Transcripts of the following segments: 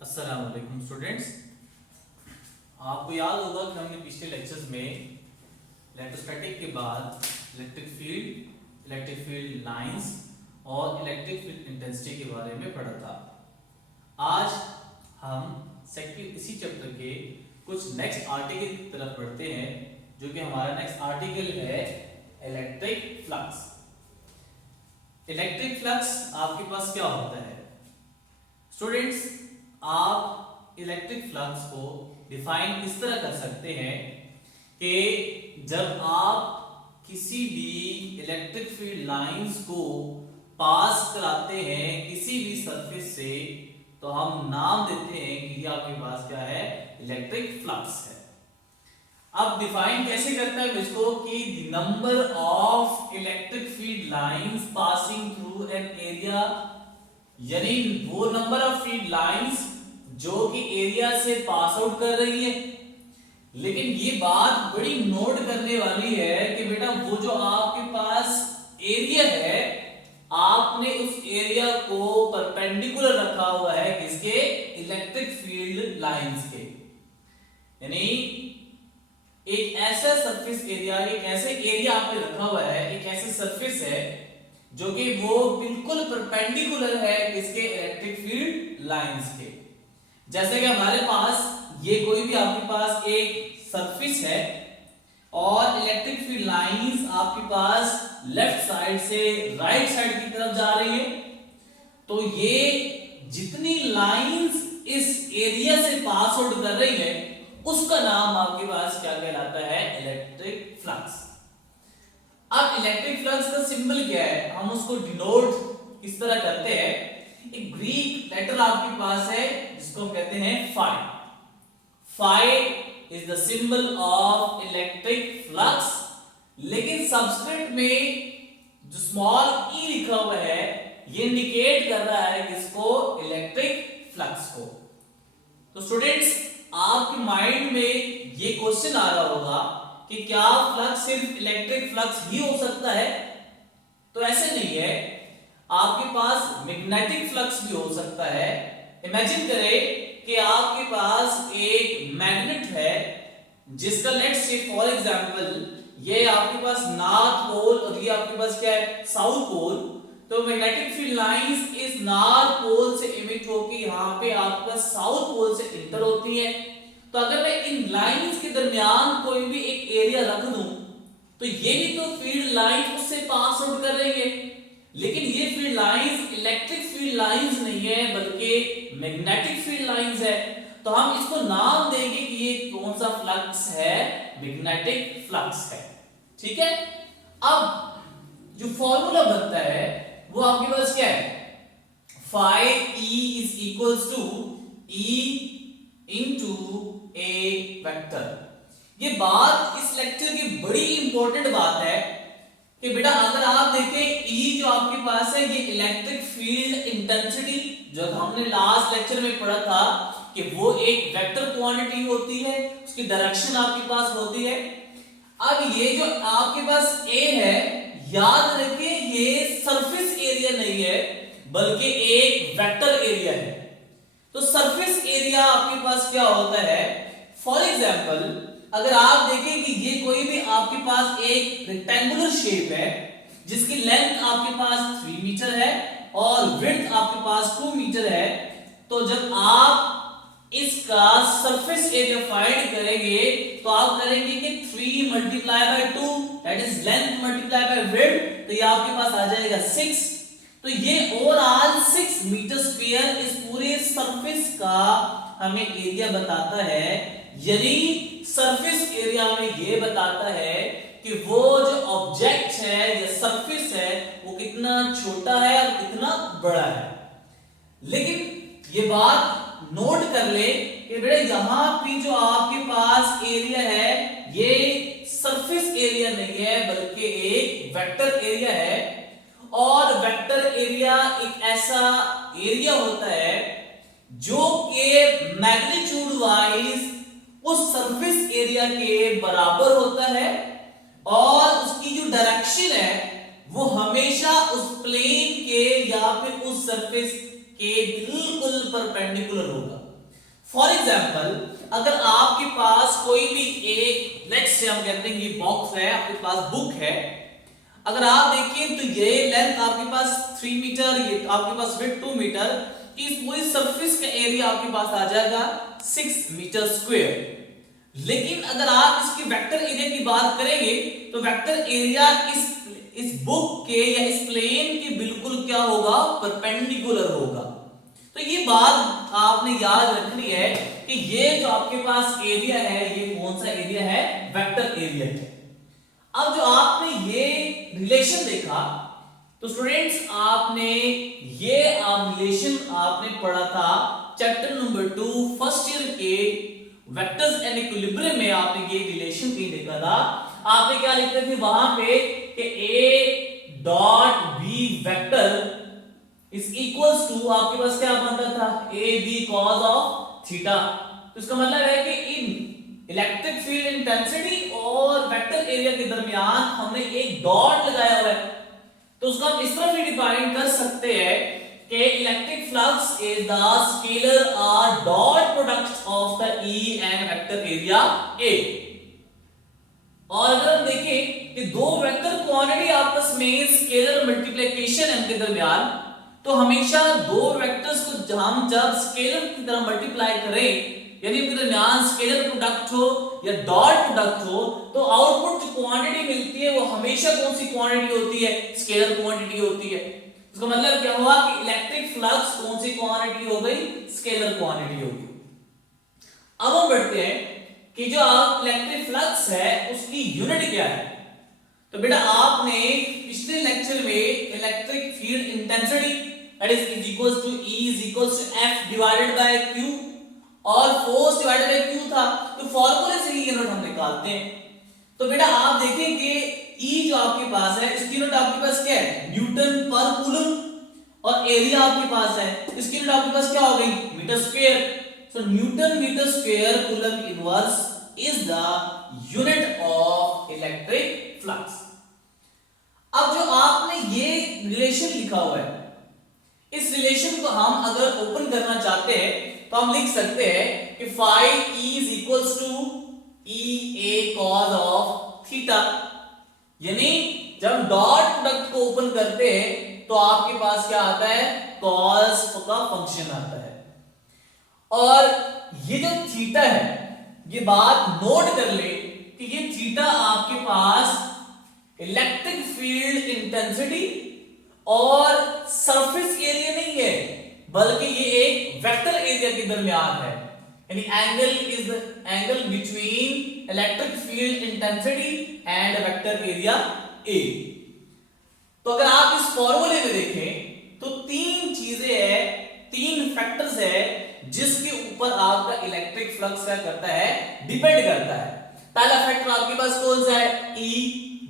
अस्सलाम वालेकुम स्टूडेंट्स। आपको याद होगा कि हमने पिछले लेक्चर्स में इलेक्ट्रोस्टैटिक के बाद इलेक्ट्रिक फील्ड लाइंस और इलेक्ट्रिक फील्ड इंटेंसिटी के बारे में पढ़ा था। आज हम इसी चैप्टर के कुछ नेक्स्ट आर्टिकल की तरफ बढ़ते हैं, जो कि हमारा नेक्स्ट आर्टिकल है इलेक्ट्रिक फ्लक्स। इलेक्ट्रिक फ्लक्स आपके पास क्या होता है स्टूडेंट्स? आप इलेक्ट्रिक फ्लक्स को डिफाइन इस तरह कर सकते हैं कि जब आप किसी भी इलेक्ट्रिक फील्ड लाइंस को पास कराते हैं किसी भी सरफेस से, तो हम नाम देते हैं कि ये आपके पास क्या है, इलेक्ट्रिक फ्लक्स है। अब डिफाइन कैसे करता है इसको कि the number of electric field lines passing through an area, यानी वो नंबर ऑफ फील्ड लाइंस जो कि एरिया से पास आउट कर रही है। लेकिन ये बात बड़ी नोट करने वाली है कि बेटा वो जो आपके पास एरिया है, आपने उस एरिया को परपेंडिकुलर रखा हुआ है किसके, इलेक्ट्रिक फील्ड लाइंस के। यानी एक ऐसा सरफेस एरिया, एक ऐसे एरिया आपने रखा हुआ है, एक ऐसे सरफेस है जो कि वो बिल्कुल परपेंडिकुलर है किसके, इलेक्ट्रिक फील्ड लाइंस के। जैसे कि हमारे पास ये कोई भी आपके पास एक सरफेस है और इलेक्ट्रिक फील्ड लाइंस आपके पास लेफ्ट साइड से राइट साइड की तरफ जा रही है, तो ये जितनी लाइंस इस एरिया से पास आउट कर रही है उसका नाम आपके पास क्या कहलाता है, इलेक्ट्रिक फ्लक्स। अब इलेक्ट्रिक फ्लक्स का सिंबल क्या है, हम उसको डिनोट किस तरह करते हैं? एक ग्रीक लेटर आपके पास है जिसको हम कहते हैं phi. Phi is the symbol of electric flux, लेकिन सबस्क्रिप्ट में जो स्मॉल ई लिखा हुआ है ये इंडिकेट कर रहा है किसको, इलेक्ट्रिक फ्लक्स को। तो स्टूडेंट्स, आपके माइंड में ये क्वेश्चन आ रहा होगा कि क्या फ्लक्स सिर्फ इलेक्ट्रिक फ्लक्स ही हो सकता है? तो ऐसे नहीं है, आपके पास मैग्नेटिक फ्लक्स भी हो सकता है। इमेजिन करें कि आपके पास एक मैग्नेट है जिसका लेट्स से फॉर एग्जांपल ये आपके पास नॉर्थ पोल और ये आपके पास क्या है, साउथ पोल। तो मैग्नेटिक फील्ड लाइंस इस नॉर्थ पोल से इमिट होकर यहाँ पे आपके पास साउथ पोल से इंटर होती है। तो अगर मैं इन लाइंस के दरमियान कोई भी एक एरिया रख दूं तो ये भी तो फील्ड लाइन उससे पास आउट कर रही है, लेकिन ये field lines electric field lines नहीं है बल्कि मैग्नेटिक फील्ड लाइंस है। तो हम इसको नाम देंगे कि ये कौन सा फ्लक्स है, मैग्नेटिक फ्लक्स है। ठीक है। अब जो फॉर्मूला बनता है वो आपके पास क्या है, phi E is equals to E into A vector. ये बात इस लेक्चर की बड़ी इंपॉर्टेंट बात है कि बेटा अगर आप देखें ई जो आपके पास है ये इलेक्ट्रिक फील्ड इंटेंसिटी, जो हमने लास्ट लेक्चर में पढ़ा था कि वो एक वेक्टर क्वांटिटी होती है, उसकी डायरेक्शन आपके पास होती है। अब ये जो आपके पास ए है, याद रखें ये सरफेस एरिया नहीं है बल्कि एक वेक्टर एरिया है। तो सरफेस एरिया आपके पास क्या होता है, फॉर एग्जांपल अगर आप देखें कि ये कोई भी आपके पास एक रेक्टेंगुलर शेप है जिसकी लेंथ आपके पास 3 मीटर है और विड्थ आपके पास 2 मीटर है, तो जब आप इसका सरफेस एरिया फाइंड करेंगे तो आप करेंगे कि 3 multiply by 2 that is length multiply by width, तो ये आपके पास आ जाएगा 6। तो ये ओवरऑल 6 मीटर स्क्वायर इस पूरे सरफेस का हमें एरिया बताता है। यानी सरफेस एरिया में ये बताता है कि वो जो ऑब्जेक्ट है या सरफेस है वो कितना छोटा है और कितना बड़ा है। लेकिन ये बात नोट कर ले कि बेटा यहां पे जो आपके पास एरिया है ये सरफेस एरिया नहीं है बल्कि एक वेक्टर एरिया है। और वेक्टर एरिया एक ऐसा एरिया होता है जो कि मैग्नीट्यूड वाइज उस सरफेस एरिया के बराबर होता है और उसकी जो डायरेक्शन है वो हमेशा उस प्लेन के या फिर उस सरफेस के बिल्कुल परपेंडिकुलर होगा। फॉर एग्जाम्पल अगर आपके पास कोई भी एक, लेट्स से हम कहते हैं ये बॉक्स है, आपके पास बुक है, अगर आप देखिए तो ये लेंथ आपके पास 3 मीटर, ये आपके पास विड्थ 2 मीटर, इस पूरी सरफेस का एरिया आपके पास आ जाएगा 6 मीटर स्क्वायर। लेकिन अगर आप इसके वेक्टर एरिया की बात करेंगे तो वेक्टर एरिया इस बुक के या इस प्लेन के बिल्कुल क्या होगा, परपेंडिकुलर होगा। तो ये बात आपने याद रखनी है कि ये जो आपके पास एरिया है ये कौन सा एरिया है, वेक्टर एरिया है। अब जो आपने ये रिलेशन देखा तो स्टूडेंट्स आपने ये रिलेशन आपने पढ़ा था चैप्टर नंबर 2 फर्स्ट ईयर के वेक्टर्स एंड इक्विलिब्रियम में। आपने ये रिलेशन भी देखा था। आपने क्या लिखते थे वहां पे कि a dot b vector is equals to, आपके पास क्या बनता था, a b cos of theta. तो इसका मतलब है कि इन इलेक्ट्रिक फील्ड इंटेंसिटी और वेक्टर एरिया के दरमियान हमने एक डॉट लगाया हुआ है। तो उसको हम इस तरह भी डिफाइन कर सकते हैं कि electric flux is the scalar और dot product of the E and vector area A। और अगर हम देखें कि दो वेक्टर क्वांटिटी आपस में स्केलर मल्टीप्लिकेशन है उनके दरमियान, तो हमेशा दो वेक्टर्स को हम जब स्केलर की तरह मल्टीप्लाई करें, यानी उनके दरमियान स्केलर प्रोडक्ट हो या डॉट प्रोडक्ट हो, तो आउटपुट जो क्वांटिटी मिलती है वो हमेशा कौन सी क्वांटिटी होती है, स्केलर क्वांटिटी होती है। इसका मतलब क्या हुआ कि इलेक्ट्रिक फ्लक्स कौन सी क्वांटिटी हो गई, स्केलर क्वांटिटी हो गई। अब हम बढ़ते हैं कि जो इलेक्ट्रिक फ्लक्स है उसकी यूनिट क्या है। तो बेटा आपने पिछले लेक्चर में electric field intensity that is equals to E is equals to F divided by Q और फोर्स डिवाइडेड बाय Q था, तो फार्मूले से ही यूनिट हम निकालते हैं। तो बेटा आप देखें कि E जो आपके पास है इसकी यूनिट आपके पास क्या है, न्यूटन पर कूलम, और एरिया आपके पास है इसकी यूनिट आपके पास क्या हो गई, metre square. So newton metre square coulomb inverse is the unit of electric flux. अब जो आपने ये रिलेशन लिखा हुआ है, इस रिलेशन को हम अगर ओपन करना चाहते हैं तो हम लिख सकते हैं कि phi E is equals to E A cos of theta. यानी जब डॉट प्रोडक्ट को ओपन करते हैं तो आपके पास क्या आता है, cos का फंक्शन आता है। और ये जो थीटा है, ये बात नोट कर ले कि ये थीटा आपके पास इलेक्ट्रिक फील्ड इंटेंसिटी और सरफेस एरिया नहीं है, बल्कि ये एक वेक्टर एरिया के दरमियान है। यानी angle is the angle between electric field intensity and vector area A। तो अगर आप इस फॉर्मूले में देखें तो तीन चीजें हैं, तीन फैक्टर्स है जिसके ऊपर आपका इलेक्ट्रिक फ्लक्स क्या करता है, डिपेंड करता है। पहला फैक्टर आपके पास कौन सा है, E,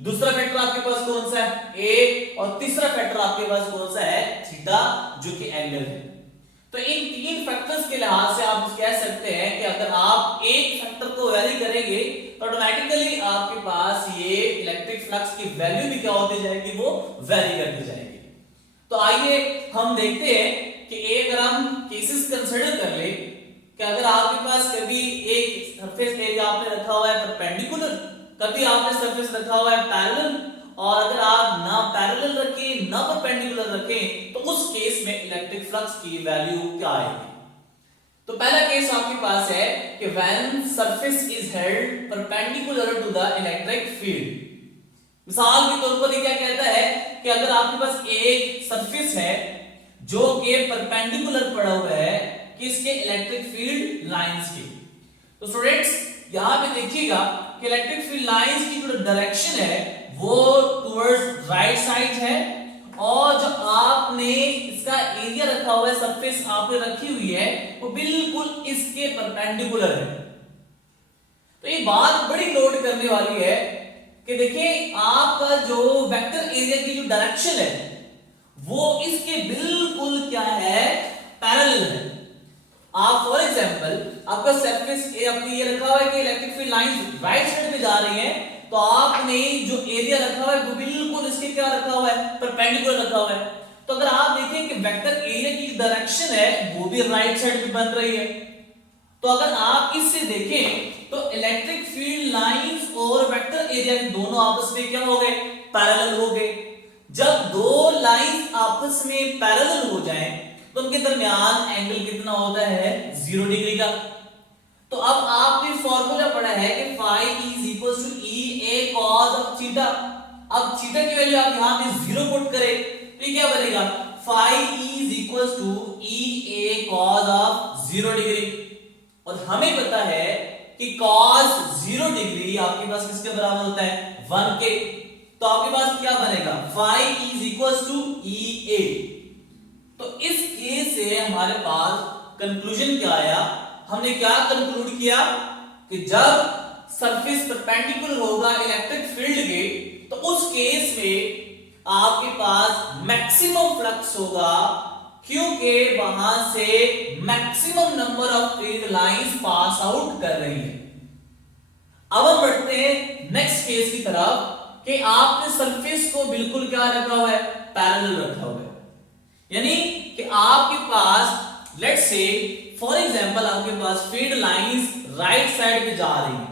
दूसरा फैक्टर आपके पास कौन सा है, A, और तीसरा फैक्टर आपके पास कौन सा है, थीटा, जो कि एंगल है। तो इन तीन फैक्टर्स के लिहाज से आप कह सकते हैं कि अगर आप एक फैक्टर को वेरी करेंगे तो ऑटोमेटिकली आपके पास ये इलेक्ट्रिक फ्लक्स की वैल्यू भी क्या होती जाएगी, वो वेरी करती जाएगी। तो आइए हम देखते हैं कि एक अगर हम केसेस कंसीडर कर ले कि अगर आपके पास कभी एक सरफेस एरिया आपने रखा हुआ है परपेंडिकुलर, कभी आपने सरफेस रखा हुआ है पैरेलल, और अगर आप ना पैरेलल रखें ना परपेंडिकुलर रखें तो उस केस में इलेक्ट्रिक फ्लक्स की वैल्यू क्या आएगी। तो पहला केस आपके पास है कि when surface is held perpendicular to the electric field. मिसाल के तौर पर ये क्या कहता है कि अगर आपके पास एक सरफेस है जो कि परपेंडिकुलर पड़ा हुआ है किसके, इलेक्ट्रिक फील्ड लाइंस के। तो स्टूडेंट्स यहां पे देखिएगा कि इलेक्ट्रिक फील्ड लाइंस की जो डायरेक्शन है वो टुवर्ड्स राइट साइड है, और जो आपने इसका एरिया रखा हुआ है, सरफेस आपने रखी हुई है, वो बिल्कुल इसके परपेंडिकुलर है। तो ये बात बड़ी नोट करने वाली है कि देखिए आपका जो वेक्टर एरिया की जो डायरेक्शन है वो इसके बिल्कुल क्या है, पैरेलल है। आप फॉर एग्जांपल आपका सरफेस आपने ये रखा हुआ है कि electric field lines right side में जा रही हैं, तो आपने जो एरिया रखा हुआ है वो बिल्कुल इसके क्या रखा हुआ है, परपेंडिकुलर रखा हुआ है। तो अगर आप देखें कि वेक्टर एरिया की डायरेक्शन है वो भी राइट साइड में बन रही है, तो अगर आप इससे देखें तो इलेक्ट्रिक फील्ड लाइंस और वेक्टर एरिया दोनों आपस में क्या हो गए, पैरेलल हो गए। जब दो लाइंस आपस में पैरेलल हो जाएं तो उनके दरमियान एंगल कितना होता है, 0 डिग्री का। तो अब आपने फॉर्मूला पढ़ा है कि phi is equal to E A cos of theta. अब थीटा की वैल्यू आप यहां पे 0 पुट करें तो ये क्या बनेगा, phi is equal to E A cos of 0 degree. और हमें पता है कि cos 0 डिग्री आपके पास किसके बराबर होता है, 1 के। तो आपके पास क्या बनेगा, phi is equal to E ए। तो इस केस से हमारे पास कंक्लूजन क्या आया, हमने क्या कंक्लूड किया कि जब सरफेस परपेंडिकुलर होगा इलेक्ट्रिक फील्ड के तो उस केस में आपके पास मैक्सिमम फ्लक्स होगा, क्योंकि वहां से maximum number of field lines pass out कर रही है। अब हम बढ़ते हैं नेक्स्ट केस की तरफ कि आपने सरफेस को बिल्कुल क्या रखा हुआ है, पैरेलल रखा हुआ है। यानी कि आपके पास लेट्स से फॉर एग्जांपल आपके पास फील्ड लाइंस राइट साइड पे जा रही है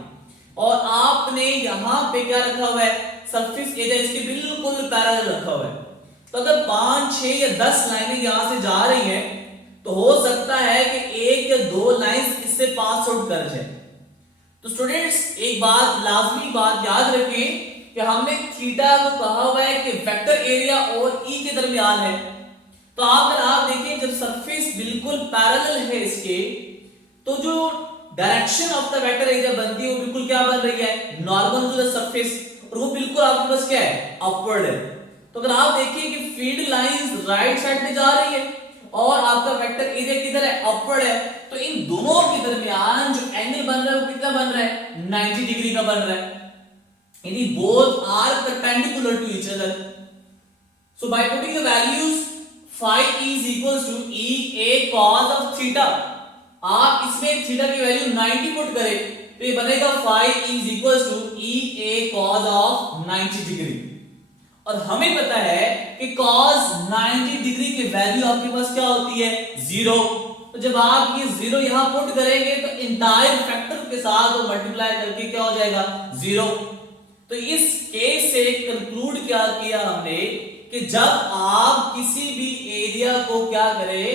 और आपने यहां पे क्या रखा हुआ है, सरफेस एरिया इसके बिल्कुल पैरेलल रखा हुआ है। तो अगर 5, 6 या 10 लाइनें यहां से जा रही हैं तो हो सकता है कि 1 या 2 लाइंस इससे पास आउट कर जाए। तो स्टूडेंट्स एक बात, लाजमी बात याद रखें कि हमने थीटा को कहा हुआ है कि वेक्टर एरिया और ई के दरमियान है। तो अगर आप देखें जब सरफेस बिल्कुल पैरेलल है इसके, तो जो direction of the vector area बनती है वो बिल्कुल क्या बन रही है, नॉर्मल टू द सरफेस, और वो बिल्कुल आपके पास क्या है, अपवर्ड है। तो अगर आप देखिए कि फील्ड लाइंस राइट साइड पे जा रही है और आपका वेक्टर एरिया किधर है, अपवर्ड है, तो इन दोनों के दरमियान जो एंगल बन रहा है वो कितना बन रहा है, 90 डिग्री का बन रहा है। यानी both are perpendicular to each other. So by putting the values phi is equal to E A cos of theta, आप इसमें थीटा की वैल्यू 90 पुट करें तो ये बनेगा phi is equal to E A cos of 90 degree. और हमें पता है कि cos 90 डिग्री की वैल्यू आपके पास क्या होती है, 0। तो जब आप ये 0 यहां पुट करेंगे तो इंटायर फैक्टर के साथ वो मल्टीप्लाई करके क्या हो जाएगा, 0। तो इस केस से कंक्लूड क्या किया हमने कि जब आप किसी भी एरिया को क्या करें,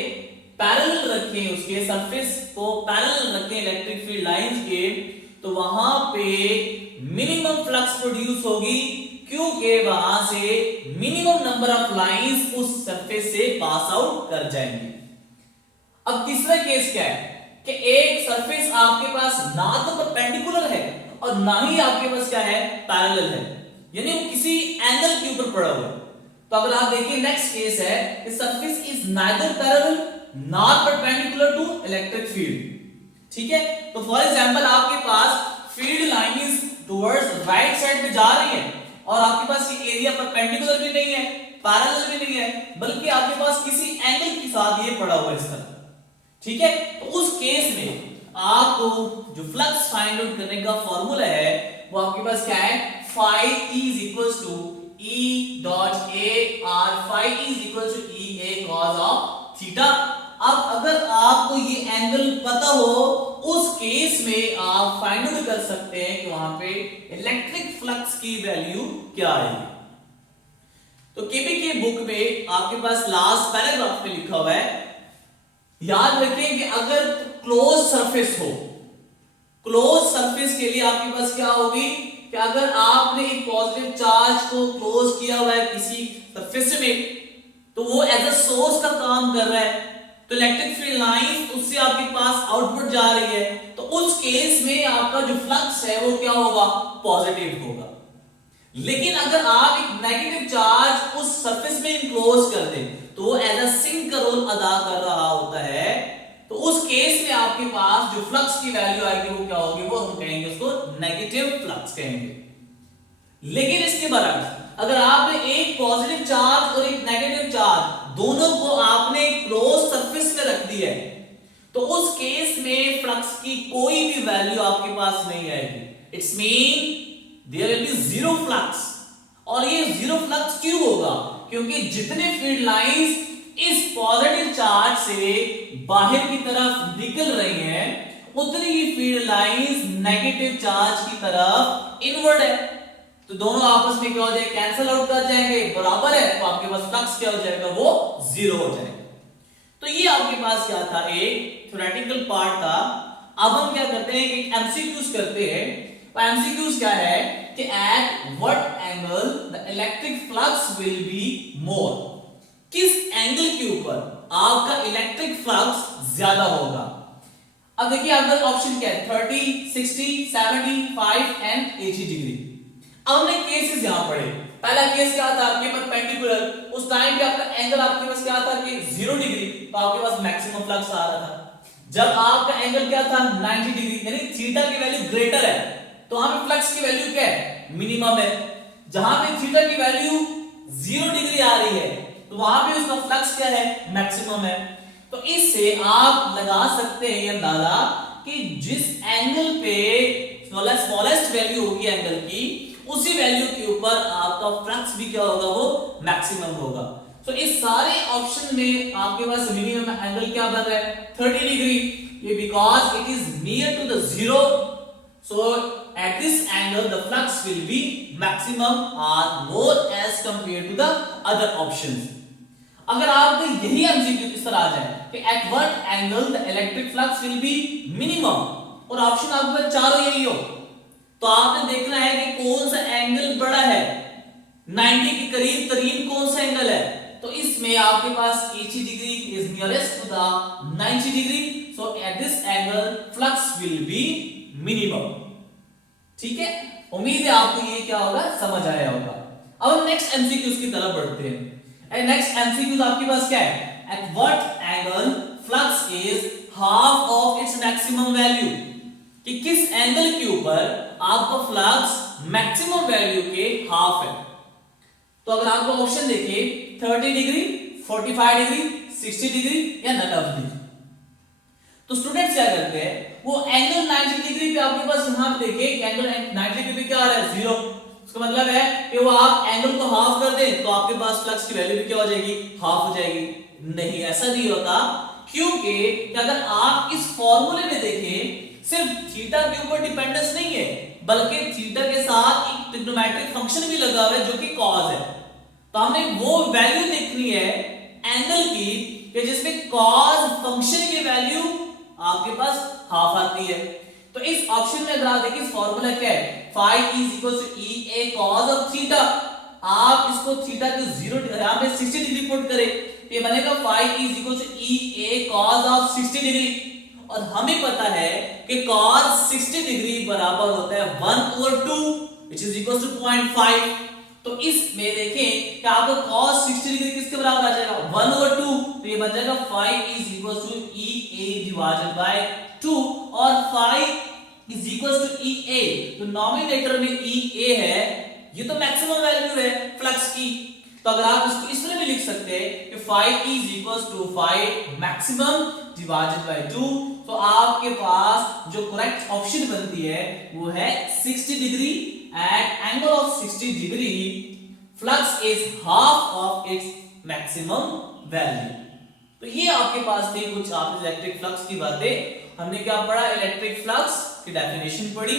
पैरेलल रखें, उसके सरफेस को पैरेलल रखें इलेक्ट्रिक फील्ड लाइंस के, तो वहां पे मिनिमम फ्लक्स प्रोड्यूस होगी, क्योंकि वहां से मिनिमम नंबर ऑफ लाइंस उस सरफेस से पास आउट कर जाएंगे। अब तीसरा केस क्या है कि एक सरफेस आपके पास ना तो परपेंडिकुलर है और ना ही आपके पास क्या है, पैरेलल है, यानी वो किसी एंगल के ऊपर पड़ा हुआ है। तो अगर आप देखिए नेक्स्ट केस है कि surface is neither parallel not perpendicular to electric field. ठीक है, तो फॉर एग्जांपल आपके पास field line is towards right side पे जा रही है और आपके पास ये एरिया परपेंडिकुलर भी नहीं है, पैरेलल भी नहीं है, बल्कि आपके पास किसी एंगल के साथ ये पड़ा हुआ है इस तरह। ठीक है, तो उस केस में आपको जो फ्लक्स फाइंड आउट करने का फॉर्मूला है वो आपके पास क्या है, phi is equals to E dot A R, phi is equals to E A cos of theta. अब अगर आपको ये एंगल पता हो उस केस में आप फाइंड आउट कर सकते हैं कि वहां पे इलेक्ट्रिक फ्लक्स की वैल्यू क्या आएगी। तो केपीके बुक में आपके पास लास्ट पैराग्राफ में लिखा हुआ है, याद रखें कि अगर क्लोज सरफेस हो, क्लोज सरफेस के लिए आपके पास क्या होगी कि अगर आपने एक पॉजिटिव चार्ज को क्लोज किया हुआ है किसी सरफेस में, तो वो एज अ सोर्स का काम कर रहा है, तो इलेक्ट्रिक फील्ड लाइन उससे आपके पास आउटपुट जा रही है, तो उस केस में आपका जो फ्लक्स है वो क्या होगा, पॉजिटिव होगा। लेकिन अगर आप एक नेगेटिव चार्ज उस सरफेस में इनक्लोज कर दें तो वो एज अ सिंक का रोल अदा कर रहा होता है, तो उस केस में आपके पास जो फ्लक्स की वैल्यू आएगी वो क्या होगी, वो हम कहेंगे उसको नेगेटिव फ्लक्स कहेंगे। लेकिन इसके बरक्स अगर आपने एक पॉजिटिव चार्ज और एक नेगेटिव चार्ज दोनों को आपने क्लोज सरफेस में रख दिया है, तो उस केस में फ्लक्स की कोई भी वैल्यू आपके पास नहीं आएगी। It's mean there will be zero flux. और ये जीरो फ्लक्स क्यों होगा, क्योंकि जितने फील्ड लाइंस इस पॉजिटिव चार्ज से बाहर की तरफ निकल रही हैं उतनी ही फील्ड लाइंस नेगेटिव चार्ज की तरफ इनवर्ड है, तो दोनों आपस में क्या हो जाएगा, कैंसिल आउट कर जाएंगे, बराबर है, तो आपके पास फ्लक्स क्या हो जाएगा, वो जीरो हो जाएगा। तो ये आपके पास क्या था, एक थ्योरेटिकल पार्ट था। अब हम क्या करते हैं, एक एमसीक्यूज करते हैं। तो एमसीक्यूज क्या है कि at what angle the electric flux will be more, किस एंगल के ऊपर आपका इलेक्ट्रिक फ्लक्स ज्यादा होगा। अब देखिए आपका ऑप्शन क्या है, 30, 60, 75 एंड 80 डिग्री। अब हमने केसेस यहां पढ़े। पहला केस क्या था, आपके परपेंडिकुलर, उस टाइम पे आपका एंगल आपके पास क्या था कि 0 डिग्री, तो आपके पास मैक्सिमम फ्लक्स आ रहा था। जब आपका एंगल क्या था 90 डिग्री, यानी थीटा की वैल्यू ग्रेटर है, तो वहां पे फ्लक्स की वैल्यू क्या है, मिनिमम है। जहां पे थीटा की वैल्यू 0 डिग्री आ रही है, तो वहां पे उसका फ्लक्स क्या है, मैक्सिमम है। तो इससे आप लगा सकते हैं ये अंदाजा कि जिस एंगल पे स्मॉलेस्ट वैल्यू होगी एंगल की, उसी वैल्यू के ऊपर आपका फ्लक्स भी क्या होगा, वो मैक्सिमम होगा। तो इस सारे ऑप्शन में आपके पास मिनिमम एंगल क्या बन रहा है, 30 डिग्री, ये because it is near to the zero, so at this angle the flux will be maximum or more as compared to the other options। अगर आपको यही एमसीक्यू इस तरह आ जाए कि at what angle the electric flux will be minimum, और option आपके पास चारों यही हो, तो आपने देखना है कि कौन सा एंगल बड़ा है, 90 के करीब तरीन कौन सा एंगल है। तो इसमें आपके पास 80 degree is nearest to the 90 degree, so at this angle flux will be minimum. ठीक है, उम्मीद है आपको ये क्या होगा, समझ आया होगा। अब हम नेक्स्ट एमसीक्यूज की तरफ बढ़ते हैं। नेक्स्ट एमसीक्यूज आपके पास क्या है, at what angle flux is half of its maximum value, कि किस एंगल के ऊपर आपका फ्लक्स मैक्सिमम वैल्यू के हाफ है। तो अगर आपको ऑप्शन देखिए 30 डिग्री, 45 डिग्री, 60 डिग्री या नन ऑफ दीज, तो स्टूडेंट्स क्या करते हैं, वो एंगल 90 डिग्री पे आपके पास यहां पे देखिए एंगल 90 डिग्री पे क्या आ रहा है, 0। इसका मतलब है कि वो आप एंगल को हाफ कर दें तो आपके पास फ्लक्स की वैल्यू भी क्या हो जाएगी, हाफ हो जाएगी। नहीं, ऐसा नहीं होता, क्योंकि अगर आप इस फॉर्मूले में देखें, सिर्फ थीटा के ऊपर डिपेंडेंस नहीं है, बल्कि थीटा के साथ एक ट्रिग्नोमेट्रिक फंक्शन भी लगा हुआ है जो कि कॉस है। तो हमने वो वैल्यू देखनी है एंगल की कि जिसमें कॉस फंक्शन की वैल्यू आपके पास हाफ आती है। तो इस ऑप्शन में अगर आप देखिए फॉर्मूला क्या है, phi is equal to EA cos of theta। आप इसको थीटा को 0 यहां पे 60 डिग्री पुट करें तो ये बनेगा phi is equal to EA cos of 60 degree, और हमें पता है कि cos 60 डिग्री बराबर होता है 1/2 which is equal to 0.5। तो इसमें देखें कि आपका cos 60 डिग्री किसके बराबर आ जाएगा, 1/2, तो ये बन जाएगा phi is equal to EA divided by 2, और phi is equal to EA, तो नॉमिनेटर में EA है, ये तो मैक्सिमम वैल्यू है फ्लक्स की। तो अगर आप इसको इस तरह भी लिख सकते हैं कि phi is equal to phi maximum divided by 2, तो आपके पास जो करेक्ट ऑप्शन बनती है वो है 60 degree, at angle of 60 degree flux is half of its maximum value। तो ये आपके पास थी कुछ आपने इलेक्ट्रिक फ्लक्स की बातें। हमने क्या पढ़ा, इलेक्ट्रिक फ्लक्स की डेफिनेशन पढ़ी,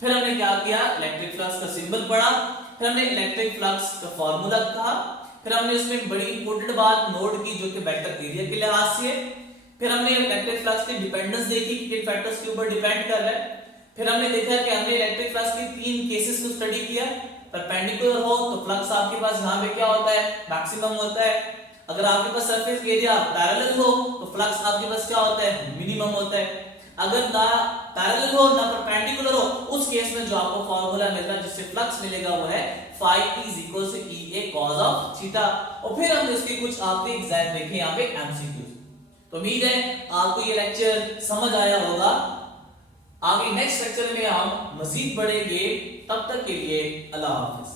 फिर हमने क्या किया, इलेक्ट्रिक फ्लक्स का सिंबल पढ़ा, फिर हमने इलेक्ट्रिक फ्लक्स का फॉर्मूला कहा, फिर हमने उसमें बड़ी इंपॉर्टेंट बात नोट की जो कि वेक्टर एरिया के लिहाज से है। फिर हमने इलेक्ट्रिक फ्लक्स की डिपेंडेंस देखी कि किन फैक्टर्स के ऊपर डिपेंड कर रहा है। फिर हमने देखा कि हमने इलेक्ट्रिक फ्लक्स के 3 केसेस को स्टडी किया। परपेंडिकुलर हो तो फ्लक्स आपके पास यहां पे क्या होता है, मैक्सिमम होता है। अगर आपके पास सरफेस एरिया पैरेलल हो तो फ्लक्स आपके पास क्या होता है, मिनिमम होता है। अगर ना पैरेलल हो ना परपेंडिकुलर हो, उस केस में जो आपको फार्मूला मिलेगा जिससे फ्लक्स मिलेगा वो है phi is equal to EA cos of theta। और फिर हमने इसके कुछ आपके एग्जाम देखे यहाँ पे MCQ। तो उम्मीद है आपको ये लेक्चर समझ आया होगा। आगे नेक्स्ट लेक्चर में हम मजीद बढ़ेंगे, तब तक के लिए अल्लाह हाफिज।